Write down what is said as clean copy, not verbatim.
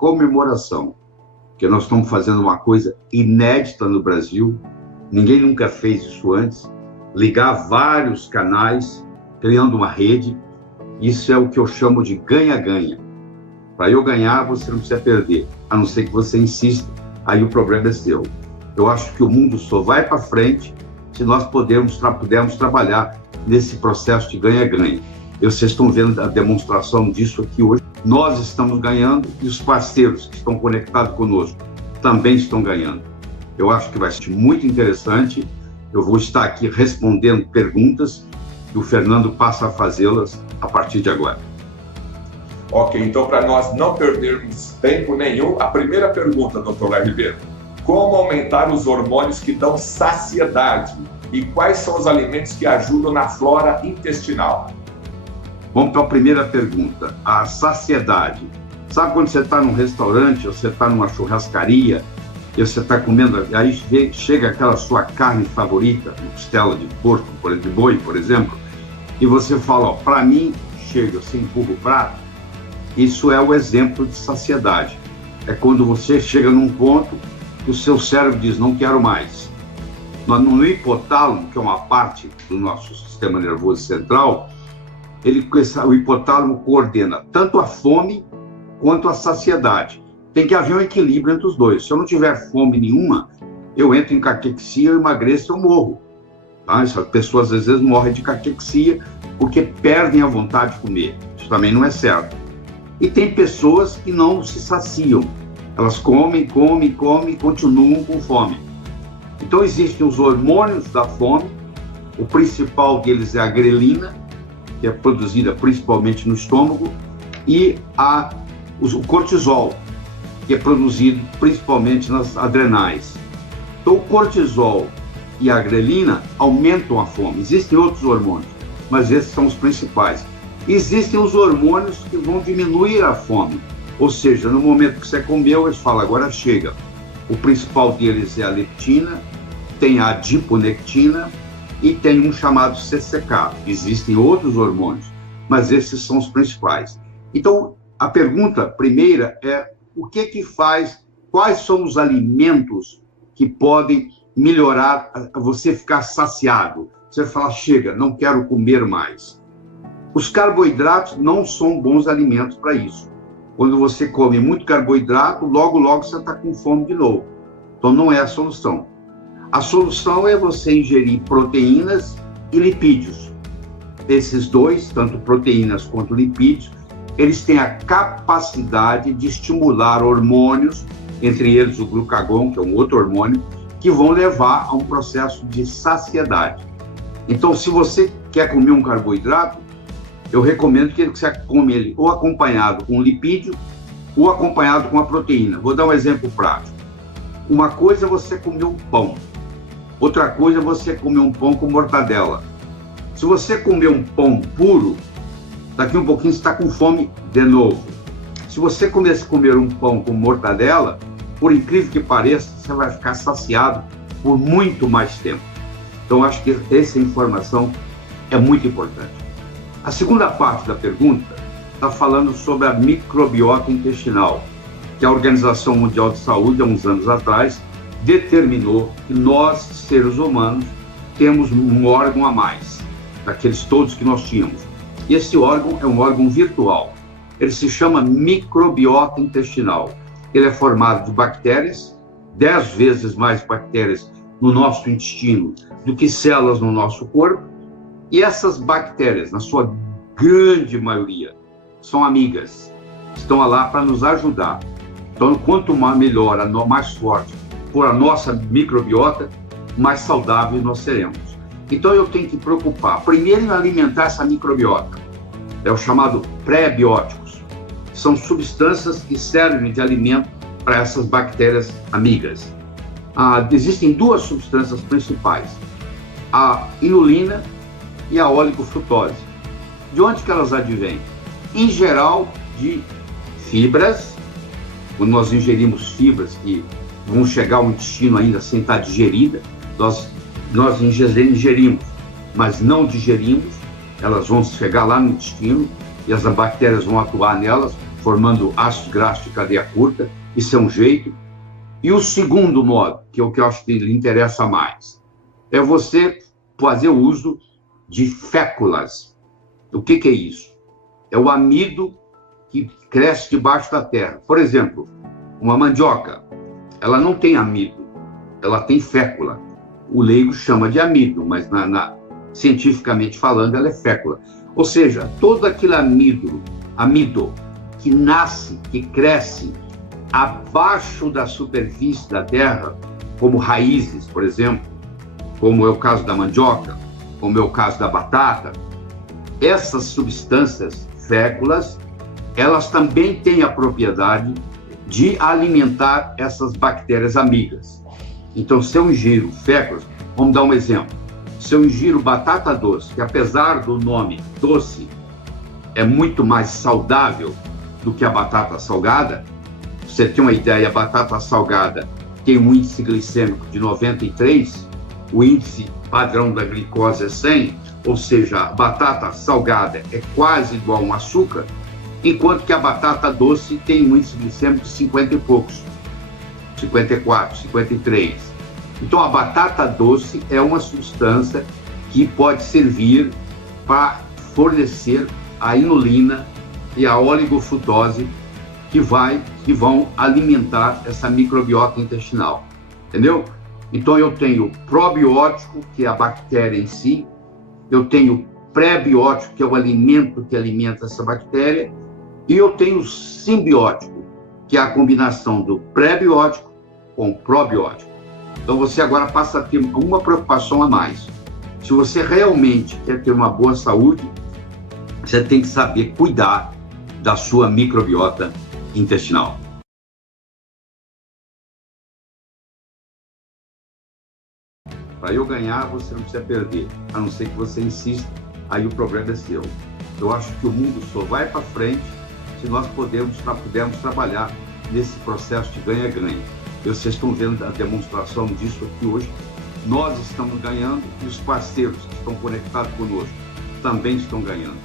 comemoração, que nós estamos fazendo uma coisa inédita no Brasil, ninguém nunca fez isso antes, ligar vários canais, criando uma rede. Isso é o que eu chamo de ganha-ganha. Para eu ganhar, você não precisa perder, a não ser que você insista, aí o problema é seu. Eu acho que o mundo só vai para frente se nós pudermos trabalhar nesse processo de ganha-ganha. Vocês estão vendo a demonstração disso aqui hoje. Nós estamos ganhando e os parceiros que estão conectados conosco também estão ganhando. Eu acho que vai ser muito interessante. Eu vou estar aqui respondendo perguntas e o Fernando passa a fazê-las a partir de agora. Ok, então para nós não perdermos tempo nenhum, a primeira pergunta, Dr. Léo Ribeiro: como aumentar os hormônios que dão saciedade e quais são os alimentos que ajudam na flora intestinal? Vamos para a primeira pergunta, a saciedade. Sabe quando você está num restaurante, ou você está numa churrascaria, e você está comendo, aí chega aquela sua carne favorita, costela de porco, de boi, por exemplo, e você fala, para mim, chega, você empurra o prato. Isso é o exemplo de saciedade. É quando você chega num ponto que o seu cérebro diz, não quero mais. No hipotálamo, que é uma parte do nosso sistema nervoso central, o hipotálamo coordena tanto a fome quanto a saciedade. Tem que haver um equilíbrio entre os dois. Se eu não tiver fome nenhuma, eu entro em caquexia, eu emagreço, eu morro. Tá? As pessoas às vezes morrem de caquexia porque perdem a vontade de comer. Isso também não é certo. E tem pessoas que não se saciam. Elas comem, continuam com fome. Então existem os hormônios da fome. O principal deles é a grelina, que é produzida principalmente no estômago, e o cortisol, que é produzido principalmente nas adrenais. Então, o cortisol e a grelina aumentam a fome. Existem outros hormônios, mas esses são os principais. Existem os hormônios que vão diminuir a fome, ou seja, no momento que você comeu, eles falam, agora chega. O principal deles é a leptina, tem a adiponectina, e tem um chamado CCK. Existem outros hormônios, mas esses são os principais. Então, a pergunta primeira é o que faz, quais são os alimentos que podem melhorar você ficar saciado? Você fala, chega, não quero comer mais. Os carboidratos não são bons alimentos para isso. Quando você come muito carboidrato, logo você está com fome de novo. Então, não é a solução. A solução é você ingerir proteínas e lipídios. Esses dois, tanto proteínas quanto lipídios, eles têm a capacidade de estimular hormônios, entre eles o glucagon, que é um outro hormônio, que vão levar a um processo de saciedade. Então, se você quer comer um carboidrato, eu recomendo que você come ele ou acompanhado com um lipídio ou acompanhado com a proteína. Vou dar um exemplo prático. Uma coisa é você comer um pão. Outra coisa é você comer um pão com mortadela. Se você comer um pão puro, daqui um pouquinho você está com fome de novo. Se você começar a comer um pão com mortadela, por incrível que pareça, você vai ficar saciado por muito mais tempo. Então, acho que essa informação é muito importante. A segunda parte da pergunta está falando sobre a microbiota intestinal, que a Organização Mundial de Saúde, há uns anos atrás, determinou que nós, seres humanos, temos um órgão a mais, daqueles todos que nós tínhamos. E esse órgão é um órgão virtual. Ele se chama microbiota intestinal. Ele é formado de bactérias, 10 vezes mais bactérias no nosso intestino do que células no nosso corpo. E essas bactérias, na sua grande maioria, são amigas. Estão lá para nos ajudar. Então, quanto melhor, mais forte for a nossa microbiota, mais saudável nós seremos. Então, eu tenho que preocupar, primeiro, em alimentar essa microbiota. É o chamado pré-bióticos. São substâncias que servem de alimento para essas bactérias amigas. Existem duas substâncias principais, a inulina e a oligofrutose. De onde que elas advêm? Em geral, de fibras. Quando nós ingerimos fibras que vão chegar ao intestino ainda sem estar digerida, nós ingerimos, mas não digerimos, elas vão chegar lá no intestino e as bactérias vão atuar nelas, formando ácidos graxos de cadeia curta. Isso é um jeito. E o segundo modo, que é o que eu acho que lhe interessa mais, é você fazer uso de féculas. O que é isso? É o amido que cresce debaixo da terra. Por exemplo, uma mandioca, ela não tem amido, ela tem fécula. O leigo chama de amido, mas cientificamente falando, ela é fécula. Ou seja, todo aquele amido que nasce, que cresce abaixo da superfície da terra, como raízes, por exemplo, como é o caso da mandioca, como é o caso da batata, essas substâncias féculas, elas também têm a propriedade de alimentar essas bactérias amigas. Então, se eu ingiro féculas, vamos dar um exemplo. Se eu ingiro batata doce, que apesar do nome doce, é muito mais saudável do que a batata salgada. Você tem uma ideia, a batata salgada tem um índice glicêmico de 93, o índice padrão da glicose é 100, ou seja, a batata salgada é quase igual a um açúcar, enquanto que a batata doce tem um índice glicêmico de 50 e poucos, 54, 53. Então, a batata doce é uma substância que pode servir para fornecer a inulina e a oligofrutose que vão alimentar essa microbiota intestinal, entendeu? Então, eu tenho probiótico, que é a bactéria em si, eu tenho pré-biótico, que é o alimento que alimenta essa bactéria, e eu tenho simbiótico, que é a combinação do pré-biótico com probiótico. Então, você agora passa a ter uma preocupação a mais. Se você realmente quer ter uma boa saúde, você tem que saber cuidar da sua microbiota intestinal. Para eu ganhar, você não precisa perder, a não ser que você insista, aí o problema é seu. Eu acho que o mundo só vai para frente se nós pudermos trabalhar nesse processo de ganha-ganha. Vocês estão vendo a demonstração disso aqui hoje. Nós estamos ganhando e os parceiros que estão conectados conosco também estão ganhando.